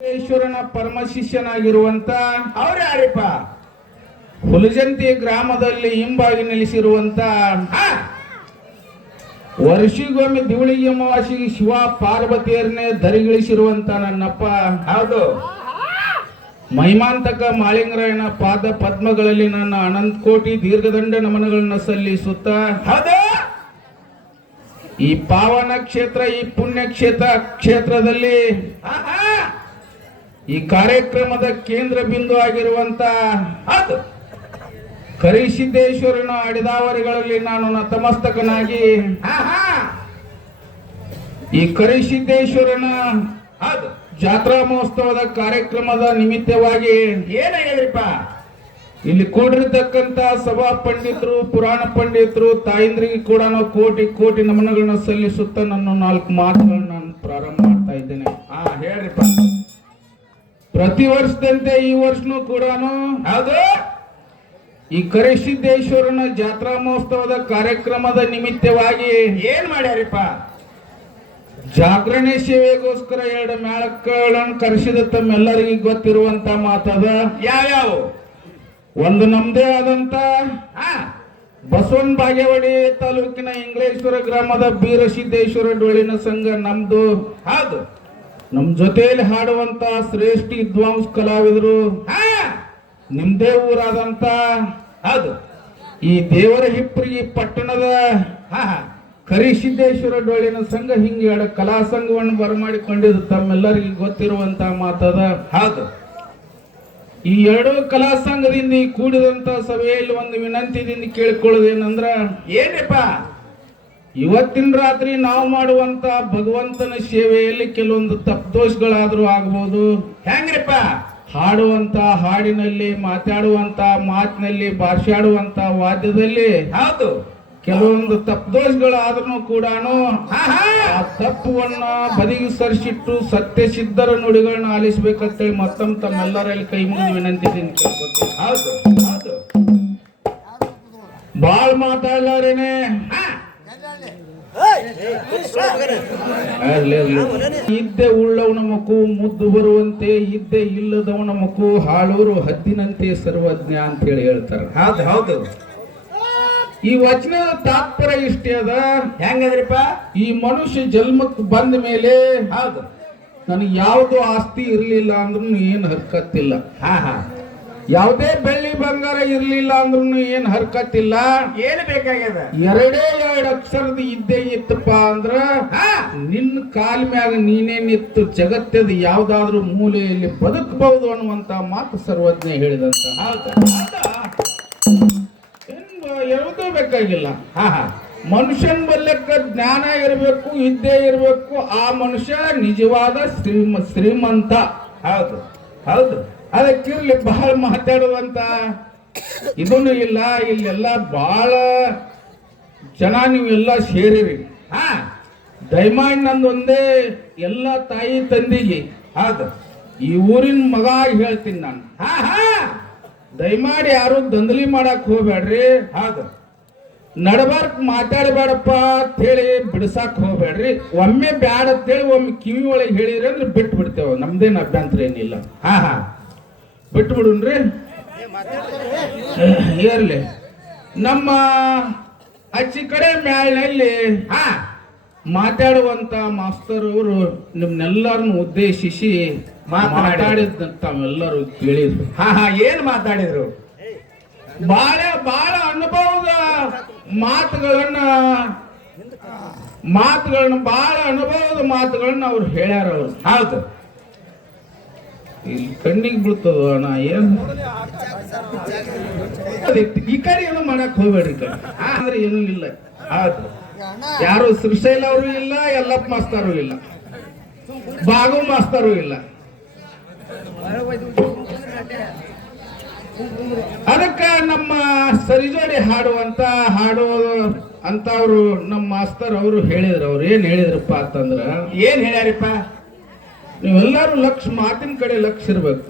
ಈಶ್ವರನ ಪರಮ ಶಿಷ್ಯನಾಗಿರುವಂತ ಅವ್ರು ಯಾರಿಪ್ಪ? ಹುಲಜಂತಿ ಗ್ರಾಮದಲ್ಲಿ ಹಿಂಬಾಗಿ ನೆಲೆಸಿರುವಂತ ವರ್ಷಿಗೊಮ್ಮೆ ದಿವಳಿಗೆ ಅಮಾವಾಸ್ಯೆಗೆ ಶಿವ ಪಾರ್ವತಿಯರನ್ನೇ ಧರಿಗಿಳಿಸಿರುವಂತ ನನ್ನಪ್ಪ. ಹೌದು. ಮಹಿಮಾಂತಕ ಮಾಳಿಂಗರಾಯನ ಪಾದ ಪದ್ಮಗಳಲ್ಲಿ ನನ್ನ ಅನಂತ ಕೋಟಿ ದೀರ್ಘದಂಡ ನಮನಗಳನ್ನ ಸಲ್ಲಿಸುತ್ತ ಹೌದು. ಈ ಪಾವನ ಕ್ಷೇತ್ರ, ಈ ಪುಣ್ಯ ಕ್ಷೇತ್ರದಲ್ಲಿ ಈ ಕಾರ್ಯಕ್ರಮದ ಕೇಂದ್ರ ಬಿಂದು ಆಗಿರುವಂತ ಹೌದು ಕರಿಸಿದ್ದೇಶ್ವರನ ಅಡಿದಾವರಿಗಳಲ್ಲಿ ನಾನು ನತಮಸ್ತಕನಾಗಿ ಈ ಕರಿಸಿದ್ದೇಶ್ವರನ ಹೌದು ಜಾತ್ರಾ ಮಹೋತ್ಸವದ ಕಾರ್ಯಕ್ರಮದ ನಿಮಿತ್ತವಾಗಿ ಏನಾಗ್ಯದ್ರಿಪ್ಪ? ಇಲ್ಲಿ ಕೂಡಿರ್ತಕ್ಕಂತ ಸಭಾ ಪಂಡಿತರು, ಪುರಾಣ ಪಂಡಿತರು, ತಾಯಂದ್ರಿಗೆ ಕೂಡ ನಾವು ಕೋಟಿ ಕೋಟಿ ನಮನಗಳನ್ನ ಸಲ್ಲಿಸುತ್ತಾ ನನ್ನ 4 ಮಾತುಗಳನ್ನ ನಾನು ಪ್ರಾರಂಭ ಮಾಡ್ತಾ ಇದ್ದೇನೆ. ಹೇಳ್ರಿಪ್ಪ. ಪ್ರತಿ ವರ್ಷದಂತೆ ಈ ವರ್ಷನೂ ಕೂಡ ಹೌದು ಈ ಕರಿಸಿದ್ದೇಶ್ವರನ ಜಾತ್ರಾ ಮಹೋತ್ಸವದ ಕಾರ್ಯಕ್ರಮದ ನಿಮಿತ್ತವಾಗಿ ಏನ್ ಮಾಡ್ಯಾರಿಪ್ಪ? ಜಾಗರಣೆ ಸೇವೆಗೋಸ್ಕರ 2 ಮೇಳಗಳನ್ನು ಕರೆಸಿದ ತಮ್ಮೆಲ್ಲರಿಗೂ ಗೊತ್ತಿರುವಂತ ಮಾತದ. ಯಾವ್ಯಾವ? ಒಂದು ನಮ್ದೇ ಆದಂತ ಬಸವನ ಬಾಗೇವಾಡಿ ತಾಲೂಕಿನ ಇಂಗ್ಲೇಶ್ವರ ಗ್ರಾಮದ ಬೀರಸಿದ್ದೇಶ್ವರ ಡೊಳ್ಳಿನ ಸಂಘ ನಮ್ದು. ಹೌದು. ನಮ್ ಜೊತೆಯಲ್ಲಿ ಹಾಡುವಂತ ಶ್ರೇಷ್ಠ ವಿದ್ವಾಂಸ ಕಲಾವಿದರು ನಿಮ್ದೇ ಊರಾದಂತ ಹೌದು ಈ ದೇವರ ಹಿಪ್ಪರಿಗೆ ಪಟ್ಟಣದ ಕರಿಸಿದ್ದೇಶ್ವರ ಡೊಳ್ಳಿನ ಸಂಘ ಹಿಂಗೆ 2 ಕಲಾ ಸಂಘವನ್ನು ಬರಮಾಡಿಕೊಂಡಿದ್ದು ತಮ್ಮೆಲ್ಲರಿಗೂ ಗೊತ್ತಿರುವಂತ ಮಾತದ. ಹೌದು. ಈ 2 ಕಲಾ ಸಂಘದಿಂದ ಈ ಕೂಡಿದಂತ ಸಭೆಯಲ್ಲಿ ಒಂದು ವಿನಂತಿದಿಂದ ಕೇಳಿಕೊಳ್ಳೋದೇನಂದ್ರ, ಏನ್ರಿಪ್ಪ? ಇವತ್ತಿನ ರಾತ್ರಿ ನಾವು ಮಾಡುವಂತ ಭಗವಂತನ ಸೇವೆಯಲ್ಲಿ ಕೆಲವೊಂದು ತಪ್ಪದೋಷಗಳಾದ್ರೂ ಆಗ್ಬೋದು. ಹೆಂಗ್ರಿಪ್ಪ? ಹಾಡುವಂತ ಹಾಡಿನಲ್ಲಿ, ಮಾತಾಡುವಂತ ಮಾತಿನಲ್ಲಿ, ಭಾಷಾಡುವಂತ ವಾದ್ಯದಲ್ಲಿ ಹೌದು ಕೆಲವೊಂದು ತಪ್ಪದೋಷಗಳಾದ್ರೂ ಕೂಡ ಆ ತಪ್ಪುವನ್ನ ಬದಿಗೆ ಸರಿಸಿಟ್ಟು ಸತ್ಯ ಸಿದ್ಧರ ನುಡಿಗಳನ್ನ ಆಲಿಸ್ಬೇಕಂತೇಳಿ ಮತ್ತೊಮ್ಮೆ ತಮ್ಮೆಲ್ಲರಲ್ಲಿ ಕೈ ಮುಗಿದು ವಿನಂತಿದ್ದೀನಿ. ಹೌದು ಹೌದು. ಬಾಳ್ ಮಾತಾಡ್ಲಾರೇನೆ ಇದ್ದೆ ಉಳ್ಳವನ ಮಕು ಮುದ್ದು ಬರುವಂತೆ, ಇದ್ದೆ ಇಲ್ಲದವನ ಮಕು ಹಾಳೂರು ಹದ್ದಿನಂತೆ ಸರ್ವಜ್ಞ ಅಂತ ಹೇಳಿ ಹೇಳ್ತಾರೆ. ಹೌದು ಹೌದು. ಈ ವಚನದ ತಾತ್ಪರ್ಯ ಇಷ್ಟೇ ಅದ. ಹೆಂಗದ್ರಿಪ್ಪ? ಈ ಮನುಷ್ಯ ಜನ್ಮಕ್ಕೆ ಬಂದ ಮೇಲೆ ಹೌದು ನನಗೆ ಯಾವ್ದು ಆಸ್ತಿ ಇರ್ಲಿಲ್ಲ ಅಂದ್ರೂ ಏನ್ ಹರ್ಕತ್ತಿಲ್ಲ. ಯಾವುದೇ ಬೆಳ್ಳಿ ಬಂಗಾರ ಇರ್ಲಿಲ್ಲ ಅಂದ್ರೂ ಏನ್ ಹರ್ಕತ್ತಿಲ್ಲ. ಏನು ಬೇಕಾಗ್ಯದ? 2 ಅಕ್ಷರದ ಇದ್ದೇ ಇತ್ತಪ್ಪ ಅಂದ್ರ ನಿನ್ನ ಕಾಲ ಮ್ಯಾಗ ನೀನೇ ನಿತ್ತು ಜಗತ್ತದ ಯಾವ್ದಾದ್ರೂ ಮೂಲೆಯಲ್ಲಿ ಬದುಕಬಹುದು ಅನ್ನುವಂತ ಮಾತು ಸರ್ವಜ್ಞ ಹೇಳಿದಂತ. ಯಾವುದೂ ಬೇಕಾಗಿಲ್ಲ. ಮನುಷ್ಯನ ಬಲ್ಲಕ್ಕ ಜ್ಞಾನ ಇರಬೇಕು, ಇದ್ದೇ ಇರಬೇಕು. ಆ ಮನುಷ್ಯ ನಿಜವಾದ ಶ್ರೀಮಂತ. ಹೌದು ಹೌದು. ಅದಕ್ಕಿರ್ಲಿ ಬಹಳ ಮಾತಾಡುವಂತ ಇದನ್ನು ಇಲ್ಲ. ಇಲ್ಲೆಲ್ಲ ಬಹಳ ಜನ ನೀವೆಲ್ಲ ಸೇರಿರಿ. ದಯಮಾಡಿ ನಂದೊಂದೇ ಎಲ್ಲ ತಾಯಿ ತಂದಿಗೆ, ಹೌದು, ಈ ಊರಿನ ಮಗ ಹೇಳ್ತೀನಿ ನಾನು. ದಯಮಾಡಿ ಯಾರು ದಂಧಲಿ ಮಾಡಕ್ ಹೋಗ್ಬೇಡ್ರಿ. ಹೌದು. ನಡಬಾರ್ಕ್ ಮಾತಾಡಬೇಡಪ್ಪ ಅಂತ ಹೇಳಿ ಬಿಡ್ಸಾಕ್ ಹೋಗ್ಬೇಡ್ರಿ. ಒಮ್ಮೆ ಬ್ಯಾಡ ಅಂತೇಳಿ ಒಮ್ಮೆ ಕಿವಿ ಒಳಗೆ ಹೇಳಿದ್ರಿ ಅಂದ್ರೆ ಬಿಟ್ಟು ಬಿಡ್ತೇವೆ. ನಮ್ದೇನು ಅಭ್ಯಂತರ ಏನಿಲ್ಲ. ಬಿಟ್ಟು ಬಿಡುನ್ರಿ. ಇರ್ಲಿ. ನಮ್ಮ ಅಚ್ಚಿ ಕಡೆ ಮ್ಯಾಳಿನಲ್ಲಿ ಮಾತಾಡುವಂತ ಮಾಸ್ತರ್ ಅವರು ನಿಮ್ನೆಲ್ಲರನ್ನು ಉದ್ದೇಶಿಸಿ ಮಾತಾಡಿದ ತಾವೆಲ್ಲರೂ ಕೇಳಿದ್ರು. ಏನ್ ಮಾತಾಡಿದ್ರು? ಬಹಳ ಬಹಳ ಅನುಭವದ ಮಾತುಗಳನ್ನ ಬಹಳ ಅನುಭವದ ಮಾತುಗಳನ್ನ ಅವ್ರು ಹೇಳ್ಯಾರ. ಅವ್ರು ಹೌದು. ಇಲ್ಲಿ ಕಣ್ಣಿಗೆ ಬೀಳ್ತದ ನಾ ಏನ್ ಈ ಕಡೆ ಏನು ಮಾಡಕ್ ಹೋಗ್ಬೇಡ್ರಿ. ಈ ಕಡೆ ಆದ್ರೆ ಏನೂ ಇಲ್ಲ. ಹೌದು. ಯಾರು ಶ್ರೀಶೈಲ ಅವರು ಇಲ್ಲ, ಯಲ್ಲಪ್ಪ ಮಾಸ್ತರು ಇಲ್ಲ, ಬಾಗು ಮಾಸ್ತರು ಇಲ್ಲ. ಅದಕ್ಕ ನಮ್ಮ ಸರಿಜೋಡಿ ಹಾಡುವಂತ ಅಂತವ್ರು ನಮ್ಮ ಮಾಸ್ತರ್ ಅವರು ಹೇಳಿದ್ರು. ಅವ್ರು ಏನ್ ಹೇಳಿದ್ರಪ್ಪ ಅಂತಂದ್ರ, ಏನ್ ಹೇಳ್ಯಾರಿಪ್ಪ? ನೀವೆಲ್ಲರೂ ಮಾತಿನ ಕಡೆ ಲಕ್ಷ ಇರ್ಬೇಕು.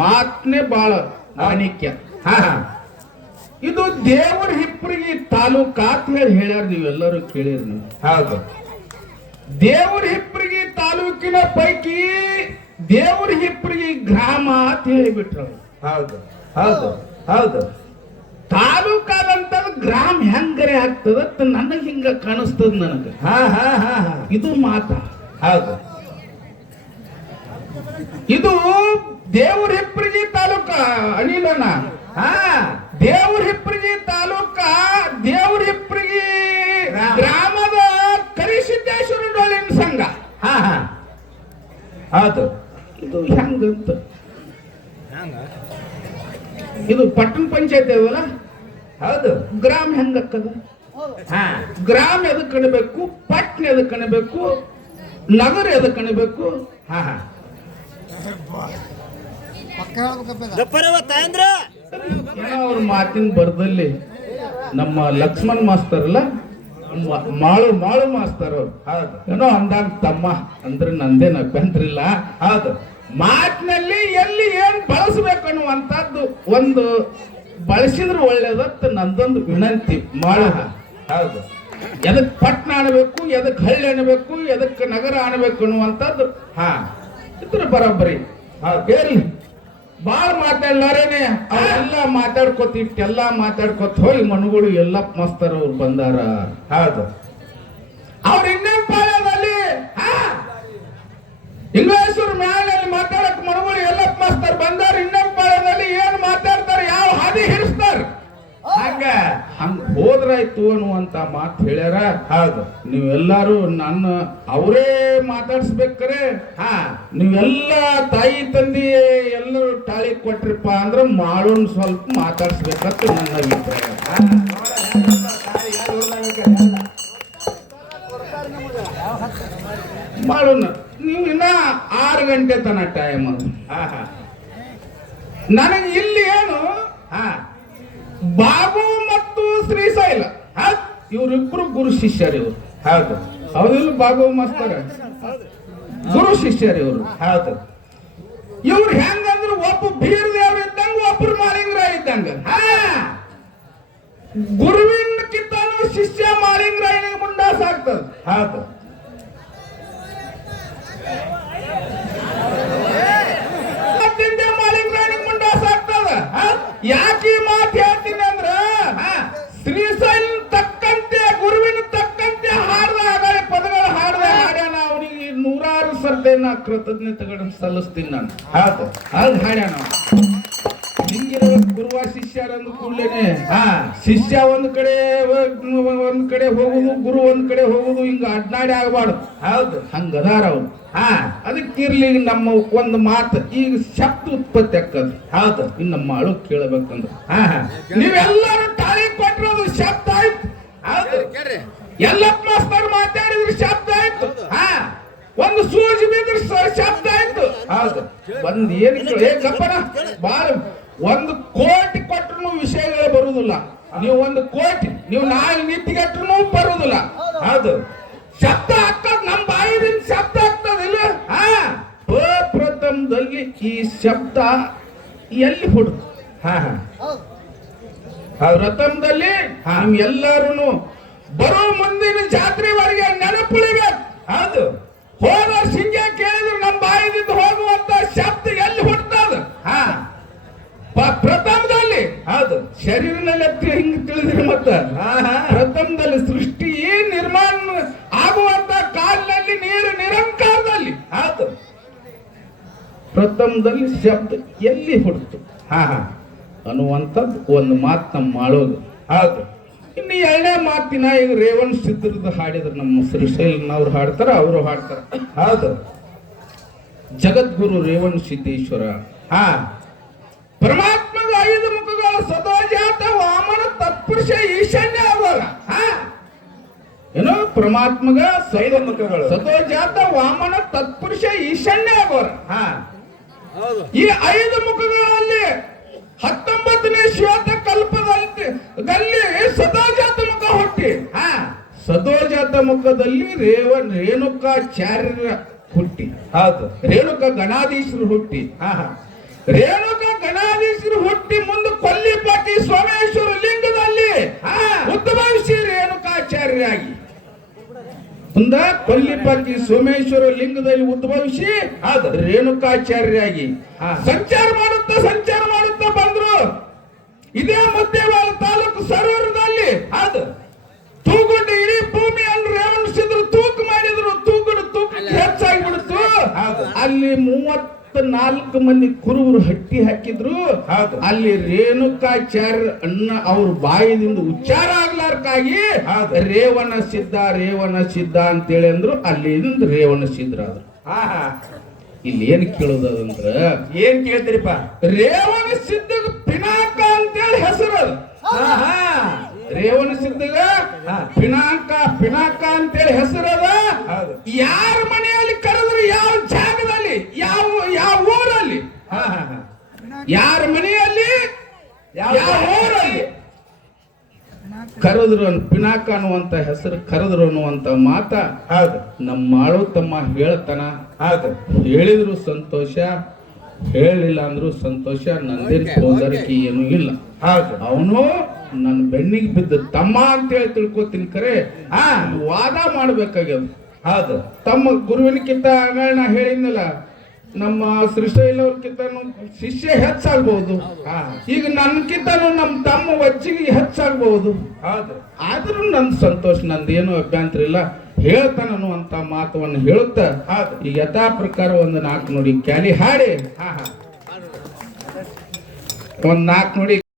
ಮಾತನ್ನೇ ಬಾಳ ಪ್ರಾಣಿಕ್ಯ. ಇದು ದೇವರ ಹಿಪ್ಪರಿಗೆ ತಾಲೂಕಾ ಅಂತ ಹೇಳಿ ಹೇಳ್ಯಾರ. ನೀವೆಲ್ಲರೂ ಕೇಳಿರಿ ನೀವು. ಹೌದು. ದೇವರ ಹಿಪ್ಪರಿಗೆ ತಾಲೂಕಿನ ಪೈಕಿ ದೇವ್ರ ಹಿಪ್ಪರಿಗೆ ಗ್ರಾಮ ಅಂತ ಹೇಳಿಬಿಟ್ರು. ಹೌದು ಹೌದು ಹೌದು. ತಾಲೂಕಾದಂತ ಗ್ರಾಮ ಹೆಂಗರೆ ಆಗ್ತದ ನನಗೆ ಹಿಂಗ ಕಾಣಿಸ್ತದ ನನಗ. ಹಾ ಹಾ ಹಾ ಹಾ. ಇದು ಮಾತ. ಹೌದು. ಇದು ದೇವ್ರ ಹಿಪ್ಪರಿಗೆ ತಾಲೂಕ ಅನಿಲನ. ಹಾ ದೇವ್ರ ಹಿಪ್ಪರಿಗೆ ತಾಲೂಕ ದೇವ್ರ ಹಿಪ್ಪರಿಗೆ ಗ್ರಾಮದ ಕರಿಸಿದ್ದೇಶ್ವರ ಡೊಳ್ಳಿನ ಸಂಘ. ಹಾ ಹಾ ಹೌದು. ಇದು ಹೆಂಗಂತ ಇದು ಪಟ್ಟಣ ಪಂಚಾಯತ್ ಅವಲ್ಲ. ಹೌದು. ಗ್ರಾಮ ಹೆಂಗಕ್ಕದ? ಹಾ ಗ್ರಾಮ ಎದಕ್ ಕಣಬೇಕು, ಪಟ್ಟಣ ಎದಕ್ ಕಣಬೇಕು, ನಗರ ಎದಕ್ ಕಣಬೇಕು? ಹಾ ಹಾ ಏನೋ ಅವ್ರ ಮಾತಿನ ಬರದಲ್ಲಿ ನಮ್ಮ ಲಕ್ಷ್ಮಣ್ ಮಾಸ್ತರ್ ಅಲ್ಲ, ಮಾಳು ಮಾಳು ಮಾಸ್ತರ್ ಅವ್ರು ಹೌದು. ಏನೋ ಅಂದಾಗ ತಮ್ಮ ಅಂದ್ರೆ ನಂದೇನು ಅಭ್ಯಂತರ ಇಲ್ಲ. ಹೌದು. ಮಾತಿನಲ್ಲಿ ಎಲ್ಲಿ ಏನ್ ಬಳಸ್ಬೇಕು ಅನ್ನುವಂಥದ್ದು ಒಂದು ಬಳಸಿದ್ರೆ ಒಳ್ಳೇದತ್ತ ನಂದೊಂದು ವಿನಂತಿ. ಮಾಳು ಹೌದು. ಎದಕ್ ಪಟ್ಟಣ ಆಣಬೇಕು, ಎದಕ್ ಹಳ್ಳಿ ಆಣಬೇಕು, ಎದಕ್ ನಗರ ಆಣಬೇಕು ಅನ್ನುವಂಥದ್ದು ಹಾ ಇದ್ರ ಬರೋಬ್ಬರಿ. ಬೇರೆ ಬಾಳ ಮಾತಾಡ್ಲಾರೇನೆ ಅವೆಲ್ಲ ಮಾತಾಡ್ಕೊತ ಇಟ್ಟೆಲ್ಲ ಮಾತಾಡ್ಕೊತ ಹೋಗಿ ಮನುಗಳು ಎಲ್ಲ ಮಸ್ತರ್ ಅವ್ರು ಬಂದಾರ. ಹೌದು. ಅವ್ರ ಇನ್ನೇನ್ ಪಾಳ್ಯದಲ್ಲಿ ಇಂಗ್ಲೇಶ್ವರ ಮ್ಯಾಲಲ್ಲಿ ಮಾತಾಡಕ್ ಮನುಗಳು ಎಲ್ಲ ಮಸ್ತರ್ ಬಂದಾರ. ಇನ್ನೇನ್ ಪಾಳ್ಯದಲ್ಲಿ ಏನ್ ಮಾತಾಡ್ತಾರ, ಯಾವ ಹಾದಿ ಹಿಡಿಸ್ತಾರ, ಹಂಗ ಹೋದ್ರಾಯ್ತು ಅನ್ನುವಂತ ಮಾತು ಹೇಳ್ಯಾರ. ಹೌದು. ನೀವೆಲ್ಲಾರು ನನ್ನ ಅವರೇ ಮಾತಾಡ್ಸ್ಬೇಕ್ರೆ ನೀವೆಲ್ಲ ತಾಯಿ ತಂದೆ ಎಲ್ಲರೂ ತಾಳಿ ಕೊಟ್ರಿಪ್ಪ ಅಂದ್ರ ಮಾಡೋನ್ ಸ್ವಲ್ಪ ಮಾತಾಡ್ಸ್ಬೇಕಂತ ನನ್ನ ಅಭಿಪ್ರಾಯ. ಮಾಡೋಣ. ನೀವು ಇನ್ನ 6 ಗಂಟೆ ತನ ಟೈಮ್ ಅದು. ನನಗೆ ಇಲ್ಲಿ ಏನು ಬಾಬು ಮತ್ತು ಶ್ರೀಶೈಲ ಇವರಿಬ್ರು ಗುರು ಶಿಷ್ಯರು ಇವರು. ಹೌದು. ಹೌದಿಲ್ಲ? ಬಾಬು ಮಾಸ್ತರ ಗುರು ಶಿಷ್ಯರು ಇವರು. ಹೌದು. ಇವ್ರು ಹೆಂಗಂದ್ರೆ ಒಬ್ಬ ಬೀರ್ ದೇವ್ರ ಇದ್ದಂಗ, ಒಬ್ರು ಮಾಲಿಂಗರಾಯ ಇದ್ದಂಗ. ಗುರುವಿನ ಕಿತ್ತಾನು ಶಿಷ್ಯ ಮಾಲಿಂಗರಾಯನಿಗೆ ಮುಂಡಾಸ ಆಗ್ತದ. ಹೌದು. ಮಾಲಿಂಗರಾಯನಿಗೆ ಮುಂಡಾಸ ಆಗ್ತದ. ಯಾಕೆ ಈ ಮಾತು ಹೇಳ್ತೀನಿ ಅಂದ್ರ ಶ್ರೀಶೈಲ ತಕ್ಕಂತೆ ಗುರುವಿನ ತಕ್ಕಂತೆ ಹಾಡ್ದ ಪದಗಳು ಹಾಡ್ಯಾನ. ಅವನಿಗೆ 100 ಸರ್ತೆ ನಾ ಕೃತಜ್ಞತೆಗಳನ್ನು ಸಲ್ಲಿಸ್ತೀನಿ ನಾನು. ಹೌದು. ಅದು ಹಾಡ್ಯಾನ. ಹಿಂಗಿರೋ ಗುರುವ ಶಿಷ್ಯರಂದು ಕೂಡಲೇನೆ ಶಿಷ್ಯ ಒಂದ್ ಕಡೆ ಹೋಗುದು, ಗುರು ಒಂದ್ ಕಡೆ ಹೋಗುದು, ಹಿಂಗ ಅಡ್ನಾಡಿ ಆಗಬಾರ್ದು. ಹೌದು. ಹಂಗದಾರ ಅವ್ರು. ಅದಕ್ಕಿರ್ಲಿ ನಮ್ಮ ಒಂದು ಮಾತು ಈಗ ಶಬ್ದ ಉತ್ಪತ್ತಿ ಆಕ್ಕದ. ಹೌದು. ಇನ್ನು ಮಾಡು ಕೇಳಬೇಕಂದ್ರೆ ನೀವೆಲ್ಲರೂ ತಾಳಿ ಕೊಟ್ಟಿರೋದು ಶಬ್ದ ಆಯ್ತು. ಹೌದು. ಎಲ್ಲಪ್ಪ ಮಾಸ್ತರ್ ಮಾತಾಡಿದ್ರೆ ಶಬ್ದ ಆಯ್ತು. ಒಂದು ಸೂಜಿ ಬಿದ್ರೆ ಶಬ್ದ ಆಯ್ತು. ಹೌದು. ಒಂದ್ ಏನ್ ಕಪ್ಪನ ಬಾಳ 1 ಕೋಟಿ ಕೊಟ್ಟರು ವಿಷಯಗಳು ಬರುವುದಿಲ್ಲ. ನೀವು 1 ಕೋಟಿ ನೀವು 4 ನಿತ್ತಿಗೆಟ್ರು ಬರುವುದಿಲ್ಲ. ಹೌದು. ಶಬ್ದ ಆಗ್ತದ, ನಮ್ಮ ಬಾಯಿದಿಂದ ಶಬ್ದ ಆಗ್ತದಿಲ್ಲ. ಪ್ರಥಮದಲ್ಲಿ ಈ ಶಬ್ದ ಎಲ್ಲಿ ಹುಡುಕು? ಪ್ರಥಮದಲ್ಲಿ ಎಲ್ಲರೂ ಬರೋ ಮುಂದಿನ ಜಾತ್ರೆವರೆಗೆ ನೆನಪುಳಿಬೇಕು. ಹೌದು. ಹೋದ ಸಿಂಗ ಕೇಳಿದ್ರೆ ನಮ್ಮ ಬಾಯಿದಿಂದ ಹೋಗುವಂತ ಶಬ್ದ ಎಲ್ಲಿ ಹುಡ್ತದ? ಪ್ರಥಮದಲ್ಲಿ. ಹೌದು. ಶರೀರನಲ್ಲಿ ಹಿಂಗ್ ತಿಳಿದ್ರಿ ಮತ್ತ ಪ್ರಥಮದಲ್ಲಿ ಸೃಷ್ಟಿ ನಿರ್ಮಾಣ ಆಗುವಂತ ಕಾಲಿನಲ್ಲಿ ನೀರು ನಿರಂಕಾರದಲ್ಲಿ. ಹೌದು. ಪ್ರಥಮದಲ್ಲಿ ಶಬ್ದ ಎಲ್ಲಿ ಹುಡ್ತು ಅನ್ನುವಂಥದ್ದು ಒಂದು ಮಾತು ನಮ್ಮ ಮಾಡೋದು. ಹೌದು. ಇನ್ನು 2ನೇ ಮಾತಿನ ಈಗ ರೇವಣ್ ಸಿದ್ಧರದ ಹಾಡಿದ್ರು, ನಮ್ಮ ಶ್ರೀಶೈಲನವ್ರು ಹಾಡ್ತಾರ, ಅವರು ಹಾಡ್ತಾರ. ಹೌದು. ಜಗದ್ಗುರು ರೇವಣ್ ಸಿದ್ದೇಶ್ವರ ಪರಮಾತ್ಮದ 5 ಮುಖಗಳ ಸದೋಜಾತ ವಾಮನ ತತ್ಪುರುಷ ಈಶಾನ್ಯ ಅವರ ಏನೋ ಪರಮಾತ್ಮಗ 5 ಮುಖಗಳು ಸದೋಜಾತ ವಾಮನ ತತ್ಪುರುಷ ಈಶಾನ್ಯ ಅವರ. ಈ 5 ಮುಖಗಳಲ್ಲಿ 19ನೇ ಶ್ವೇತ ಕಲ್ಪದಲ್ಲಿ ಸದೋಜಾತ ಮುಖ ಹುಟ್ಟಿ. ಸದೋಜಾತ ಮುಖದಲ್ಲಿ ರೇಣುಕಾಚಾರ್ಯರ ಹುಟ್ಟಿ. ಹೌದು. ರೇಣುಕಾ ಗಣಾಧೀಶರು ಹುಟ್ಟಿ. ರೇಣುಕಾ ಗಣಾಧೀಶರು ಹುಟ್ಟಿ ಮುಂದೆ ಕೊಲ್ಲಿಪಟ್ಟಿ ಸೋಮೇಶ್ವರ ಲಿಂಗದಲ್ಲಿ ಉದ್ಭವಿಸಿ ರೇಣುಕಾಚಾರ್ಯರಾಗಿ ಮುಂದ ಕೊಲ್ಲಿಪಾಕಿ ಸೋಮೇಶ್ವರ ಲಿಂಗದಲ್ಲಿ ಉದ್ಭವಿಸಿ ಹೌದು. ರೇಣುಕಾಚಾರ್ಯರಾಗಿ ಹಾ. ಸಂಚಾರ ಮಾಡುತ್ತಾ ಬಂದ್ರು. ಇದೇ ಮುದ್ದೇವಾಳ ತಾಲೂಕು ಸರೋವರದಲ್ಲಿ ಹೌದು. ತೂಗುಂಡ ಇಡೀ ಭೂಮಿಯನ್ನು ರೇವಣಿಸಿದ್ರು, ತೂಕ ಮಾಡಿದ್ರು, ತೂಕ ಹೆಚ್ಚಾಗಿ ಬಿಡ್ತು. ಹೌದು. ಅಲ್ಲಿ 34 ಮಂದಿ ಕುರುಬರು ಹಟ್ಟಿ ಹಾಕಿದ್ರು. ಹೌದು. ಅಲ್ಲಿ ರೇಣುಕಾಚಾರ್ಯ ಅಣ್ಣ ಅವ್ರ ಬಾಯಿದಿಂದ ಉಚ್ಚಾರ ಆಗ್ಲಾರ್ಕಾಗಿ ಹೌದು. ರೇವಣ ಸಿದ್ಧ ಅಂತೇಳಿ ಅಂದ್ರು. ಅಲ್ಲಿಂದ ರೇವಣ ಸಿದ್ಧರಾದ್ರು. ಹಾ ಹಾ. ಇಲ್ಲಿ ಏನ್ ಕೇಳೋದಂದ್ರ ಏನ್ ಕೇಳ್ತೀರಿಪ್ಪ? ರೇವಣ ಸಿದ್ಧಗ ಪಿನಾಕ ಅಂತೇಳಿ ಹೆಸರು ಅದು. ಹಾ ಹಾ. ರೇವಣ ಸಿದ್ಧಗ ಹಾ. ಪಿನಾಕ ಅಂತೇಳಿ ಹೆಸರದ. ಹೌದು. ಯಾರ ಮನೆಯಲ್ಲಿ ಕರೆದ್ರು, ಯಾವ ಜಾಗದಲ್ಲಿ, ಯಾವ ಊರಲ್ಲಿ, ಹಾ ಹಾ ಹಾ. ಯಾರ ಮನೆಯಲ್ಲಿ ಯಾವ ಯಾವ ಊರಲ್ಲಿ ಕರೆದ್ರು ಪಿನಾಕ ಅನ್ನುವಂತ ಹೆಸರು ಕರೆದ್ರು ಅನ್ನುವಂತ ಮಾತ ಹೌದು. ನಮ್ಮ ಮಾಳು ತಮ್ಮ ಹೇಳ್ತಾನ. ಹೌದು. ಹೇಳಿದ್ರು ಸಂತೋಷ, ಹೇಳಿಲ್ಲ ಅಂದ್ರು ಸಂತೋಷ. ನಂದೇನ್ ಸೋದರಿಕೆ ಏನು ಇಲ್ಲ. ಹೌದು. ಅವನು ನನ್ನ ಬೆನ್ನಿಗೆ ಬಿದ್ದ ತಮ್ಮ ಅಂತ ಹೇಳಿ ತಿಳ್ಕೊತೀನಿ. ಕರೆ ವಾದ ಮಾಡ್ಬೇಕಾಗ್ಯದ. ಹೌದು. ತಮ್ಮ ಗುರುವಿನಕ್ಕಿಂತ ಆಮೇಲೆ ನಾ ಹೇಳಿದ್ನಲ್ಲ, ನಮ್ಮ ಶ್ರೀಶೈಲವ್ರಕ್ಕಿಂತ ಶಿಷ್ಯ ಹೆಚ್ಚಾಗ್ಬಹುದು. ಈಗ ನನ್ಕಿಂತನೂ ನಮ್ಮ ತಮ್ಮ ವಜ್ಜಿಗೆ ಹೆಚ್ಚಾಗ್ಬಹುದು. ಹೌದು. ಆದ್ರೂ ನನ್ ಸಂತೋಷ, ನಂದೇನು ಅಭ್ಯಂತರ ಇಲ್ಲ. ಹೇಳ್ತಾನ ಅನ್ನುವಂತ ಮಾತವನ್ನು ಹೇಳುತ್ತಾ ಹೌದು. ಈಗ ಯಥಾ ಪ್ರಕಾರ ಒಂದು 4 ನೋಡಿ ಕ್ಯಾಲಿ ಹಾಡಿ, ಹಾ ಹಾ. ಒಂದ್ 4 ನೋಡಿ